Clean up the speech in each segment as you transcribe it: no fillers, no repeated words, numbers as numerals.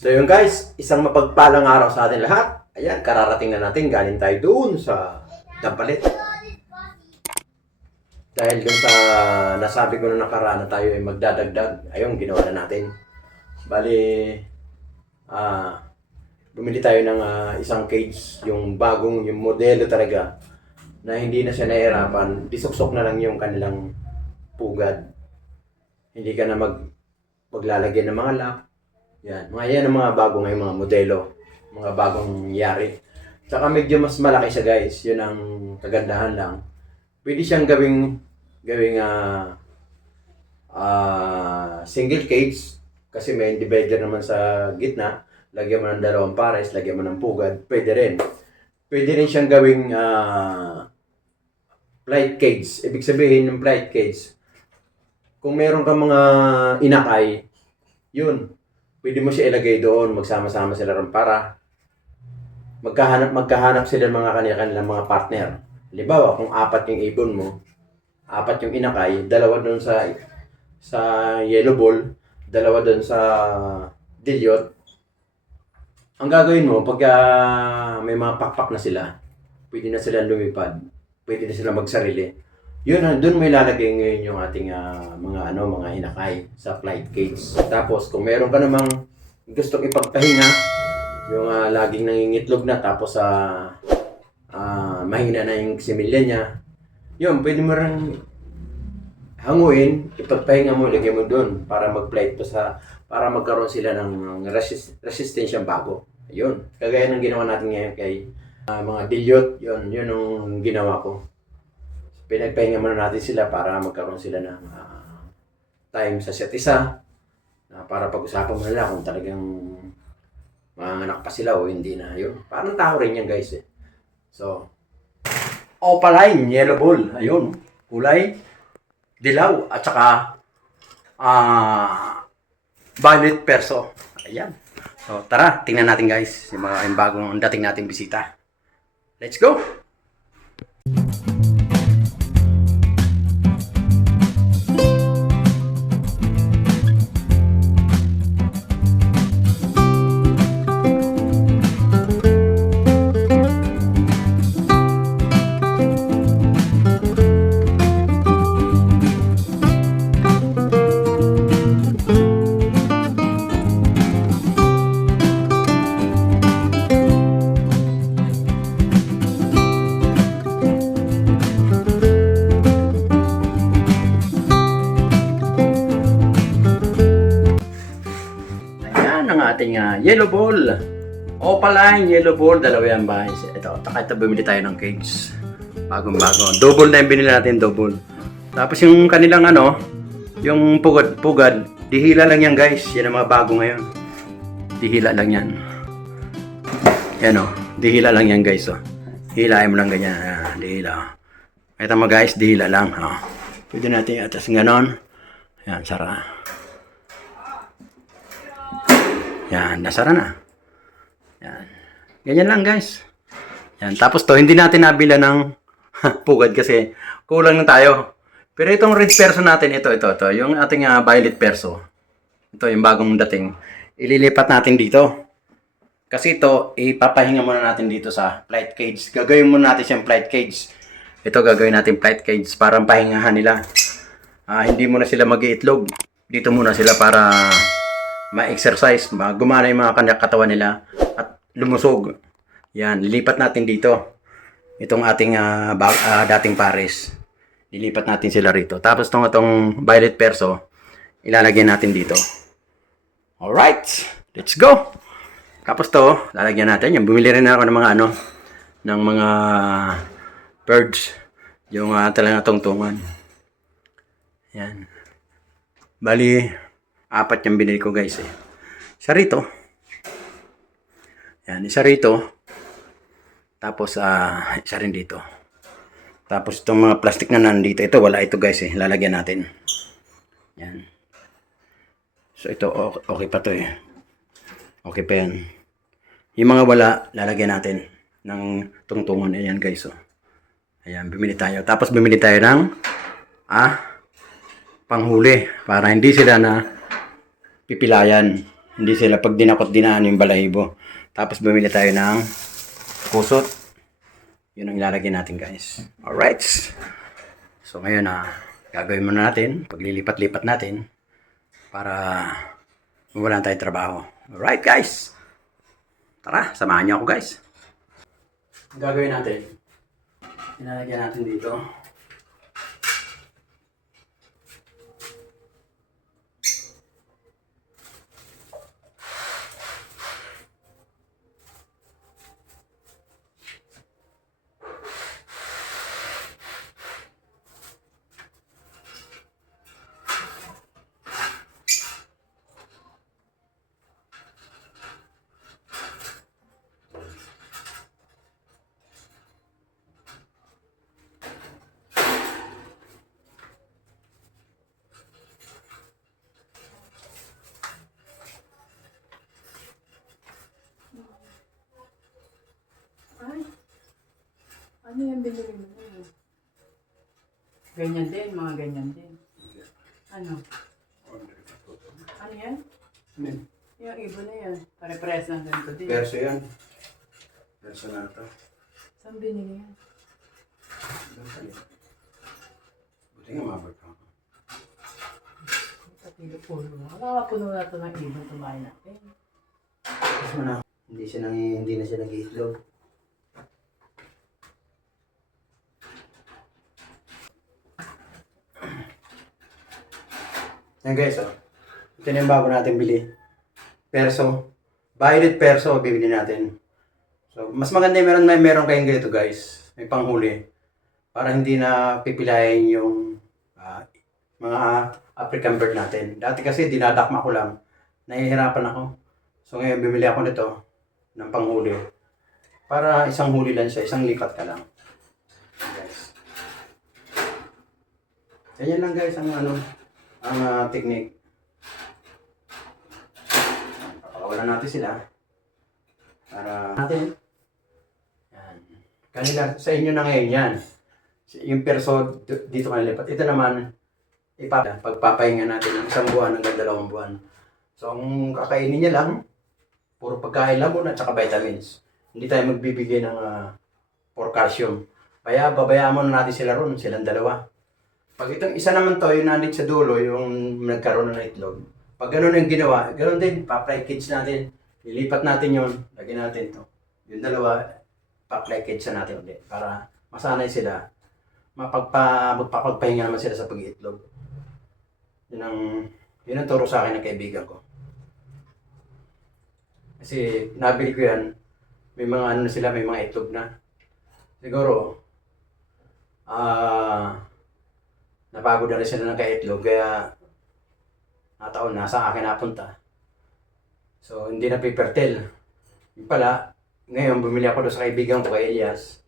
So yun guys, isang mapagpalang araw sa atin lahat. Ayan, kararating na natin. Galing tayo doon sa Dampalit. Dahil doon sa nasabi ko na nakaraan na tayo ay magdadagdag. Ayun, ginawa na natin. Bali, bumili tayo ng isang cage. Yung bagong, yung modelo talaga. Na hindi na siya nahihirapan. Disuksok na lang yung kanilang pugad. Hindi ka na maglalagyan ng mga lock. Yan, yan ang mga bago ngayong mga modelo, mga bagong yari. Tsaka medyo mas malaki siya guys, yun ang kagandahan lang. Pwede siyang gawing single cage, kasi may divider naman sa gitna. Lagyan mo ng dalawang pares, lagyan mo ng pugad, pwede rin. Pwede rin siyang gawing flight cage. Ibig sabihin ng flight cage, kung meron kang mga inakay, yun, pwede mo siya ilagay doon, magsama-sama sila ron para magkahanap sila mga kanilang mga partner. Halimbawa, kung 4 yung ibon mo, 4 yung inakay, 2 doon sa yellow ball, 2 doon sa dilute. Ang gagawin mo, pag may mga pakpak na sila, pwede na sila lumipad, pwede na sila magsarili. Yun, doon may lalagay ngayon yung ating mga inakay sa flight cage. Tapos kung meron ka namang gustong ipagpahinga, yung laging nangingitlog na tapos mahina na yung similya niya, yun, pwede mo rin hanguin, ipagpahinga mo, lagyan mo doon para mag-flight to para magkaroon sila ng resistensyang bago. Ayun, kagaya ng ginawa natin ngayon kay mga dilute, yun yung ginawa ko. Pinagpahinga muna natin sila para magkaroon sila ng time sa set isa para pag-usapan mo nila kung talagang manganak pa sila o hindi na. Yun. Parang tao rin yan guys eh. So, opaline, yellow ball. Ayun. Kulay, dilaw at saka violet perso. Ayan. So, tara, tingnan natin guys yung bagong dating nating bisita. Let's go! Ating yellow ball, opaline yellow ball, dalawa yan ba? Ito bumili tayo ng cage, bagong-bago, double na yung binili natin, double. Tapos yung kanilang yung pugad, dihila lang yan guys, yan ang mga bago ngayon, dihila lang yan, yan dihila lang yan guys, hilahin mo lang ganyan, dihila, ito mo guys, dihila lang, pwede natin atas ganon, yan, sara. Yan, nasara na. Yan. Ganyan lang guys. Yan. Tapos to, hindi natin nabila ng pugad kasi kulang na tayo. Pero itong red perso natin, ito. Yung ating violet perso. Ito yung bagong dating. Ililipat natin dito. Kasi ito, ipapahinga muna natin dito sa flight cage. Gagawin muna natin siyang flight cage. Ito gagawin natin flight cage para pahingahan nila. Hindi muna sila mag-iitlog. Dito muna sila para ma-exercise, gumana yung mga katawan nila at lumusog. Yan, lilipat natin dito. Itong ating dating pares. Lilipat natin sila rito. Tapos itong violet perso, ilalagyan natin dito. Alright, let's go! Tapos to, lalagyan natin. Yan, bumili rin ako ng mga ng mga birds. Yung talagang tungtungan. Yan. Bali, 4 yung binili ko guys eh. Isa rito. Yan, isa rito. Tapos isa rin dito. Tapos itong mga plastic na nandito, ito wala ito guys eh. Lalagyan natin. Yan. So ito okay pa to eh. Okay pa yan. Yung mga wala, lalagyan natin ng tungtungan. Ayan guys oh. Ayan, bumili tayo. Tapos bumili tayo ng panghuli para hindi sila na pipilayan. Hindi sila pag dinakot dinaan yung balahibo. Tapos bumili tayo ng kusot. Yun ang ilalagay natin guys. Alright. So ngayon gagawin muna natin. Paglilipat-lipat natin. Para mawalan tayong trabaho. Alright guys. Tara, samahan niyo ako guys. Ang gagawin natin. Ilalagyan natin dito. Ay, ano yan binili mo? Ganyan din, mga ganyan din. Ano? Ano yan? Yung ibon na yan. Pare-pares ng ganito din. Perso yan. Perso na ito. Saan binili yan? Buti nga mabag ka. Tatilo puno na. Nakakapuno na ito ng ibon tumahin natin. Kasi mo na. Hindi na siya nag-iitlog. Yan guys, ito na yung bago natin bili. Perso. Violet perso, bibili natin. So, mas maganda yung meron kayong ganito guys. May panghuli. Para hindi na pipilayin yung mga African bird natin. Dati kasi dinadakma ko lang. Nahihirapan ako. So ngayon bibili ako nito ng panghuli. Para isang huli lang siya, isang lipat ka lang. Guys. Ganyan lang guys ang technique. Papakawalan natin sila. Para natin. Yan. Kanila, sa inyo na ngayon yan. Yung perso dito kanilipat. Ito naman, pagpapahinga natin ng isang buwan hanggang 2 buwan. So, ang kakainin niya lang, puro pagkain lang muna at saka vitamins. Hindi tayo magbibigay ng for calcium. Kaya babayaan muna natin sila ron, silang dalawa. Pag itong isa naman to, yung nandito sa dulo, yung nagkaroon ng itlog. Pag gano'n yung ginawa, gano'n din, pa-fly kids natin. Lilipat natin yun, lagyan natin to. Yung dalawa, pa-fly kids na natin ulit. Para masanay sila. Magpapagpahinga naman sila sa pag-iitlog. Yun ang turo sa akin ng kaibigan ko. Kasi nabili ko yan, may mga sila, may mga itlog na. Siguro, napagod na rin sila ng kaitlog, kaya nataon na sa akin napunta. So, hindi na pipertel. Yung pala, ngayon bumili ako doon sa kaibigan ko kay Elias,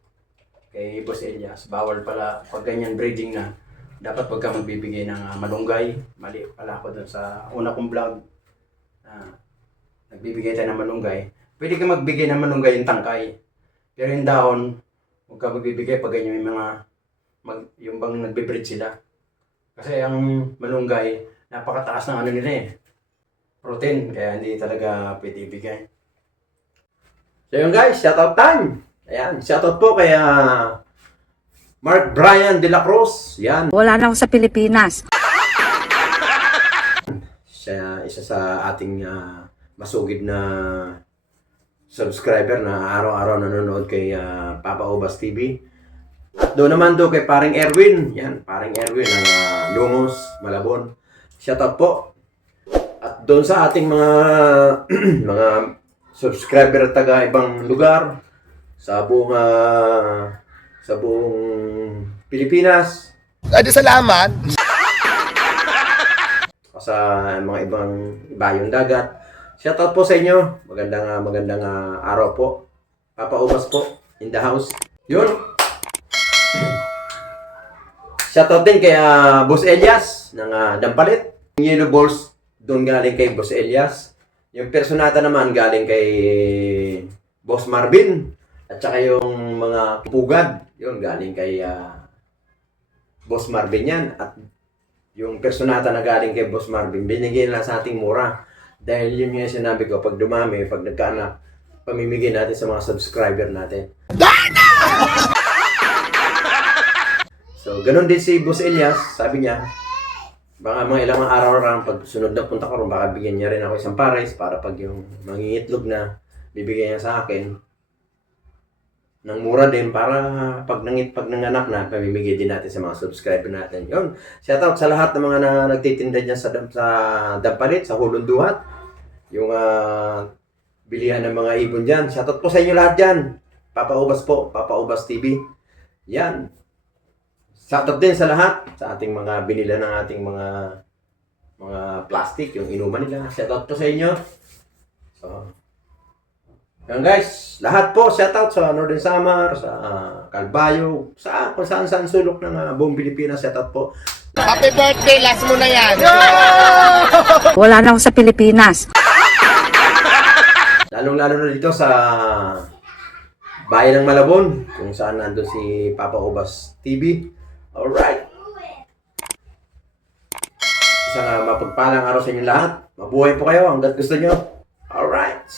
kay Boss Elias. Bawal pala pag ganyan breeding na. Dapat pagka magbibigay ng malunggay. Mali pala ako doon sa una kong vlog. Nagbibigay tayo ng malunggay. Pwede ka magbigay ng malunggay yung tangkay. Pero yung dahon, huwag ka magbibigay pag ganyan yung yung bang nagbe-breed sila. Kasi ang malunggay, napakataas ng nila protein, kaya hindi talaga pwede ibigay. So yun guys, shoutout time! Ayan, shoutout po kay Mark Brian De La Cruz. Yan. Wala na ako sa Pilipinas. Siya isa sa ating masugid na subscriber na araw-araw nanonood kay Papa Obas TV. At doon naman kay paring Erwin. Yan, paring Erwin ng Lungos, Malabon. Shoutout po. At doon sa ating mga mga subscriber taga ibang lugar sa buong Pilipinas. Ay, salamat. Sa mga ibang bayong dagat. Shoutout po sa inyo. Magandang araw po. Papa Obas po in the house. Yun. Shoutout din kay Boss Elias ng Dampalit. Yung yellow balls doon galing kay Boss Elias. Yung personata naman galing kay Boss Marvin. At saka yung mga pugad, yun galing kay Boss Marvin yan. At yung personata na galing kay Boss Marvin, binigyan lang sa ating mura. Dahil yun yung sinabi ko, pag dumami, pag nagkaanak, pamimigay natin sa mga subscriber natin. So, ganun din si Boss Elias, sabi niya, baka mga ilang araw lang, pag sunod na punta ko ron, baka bigyan niya rin ako isang pares para pag yung mangingitlog na, bibigyan niya sa akin ng mura din para pag nanganak na, pamimigay din natin sa mga subscriber natin. Yun, shoutout sa lahat ng mga nagtitinda dyan sa Dampalit, sa Hulong Duhat. Yung bilihan ng mga ibon dyan. Shoutout po sa inyo lahat dyan. Papa Ubas po, Papa Ubas TV. Yan. Shoutout din sa lahat, sa ating mga binila ng ating mga plastic, yung inuman nila. Shoutout po sa inyo. So, yan guys, lahat po, shoutout sa Northern Samar, sa Calbayo, sa kung saan sulok ng buong Pilipinas, shoutout po. Happy birthday, last mo na yan. Wala na ako sa Pilipinas. Lalong-lalo na dito sa bayan ng Malabon, kung saan nandun si Papa Ubas TV. Alright. Isang mapagpalang araw sa inyo lahat. Mabuhay po kayo hanggat gusto nyo. Alright.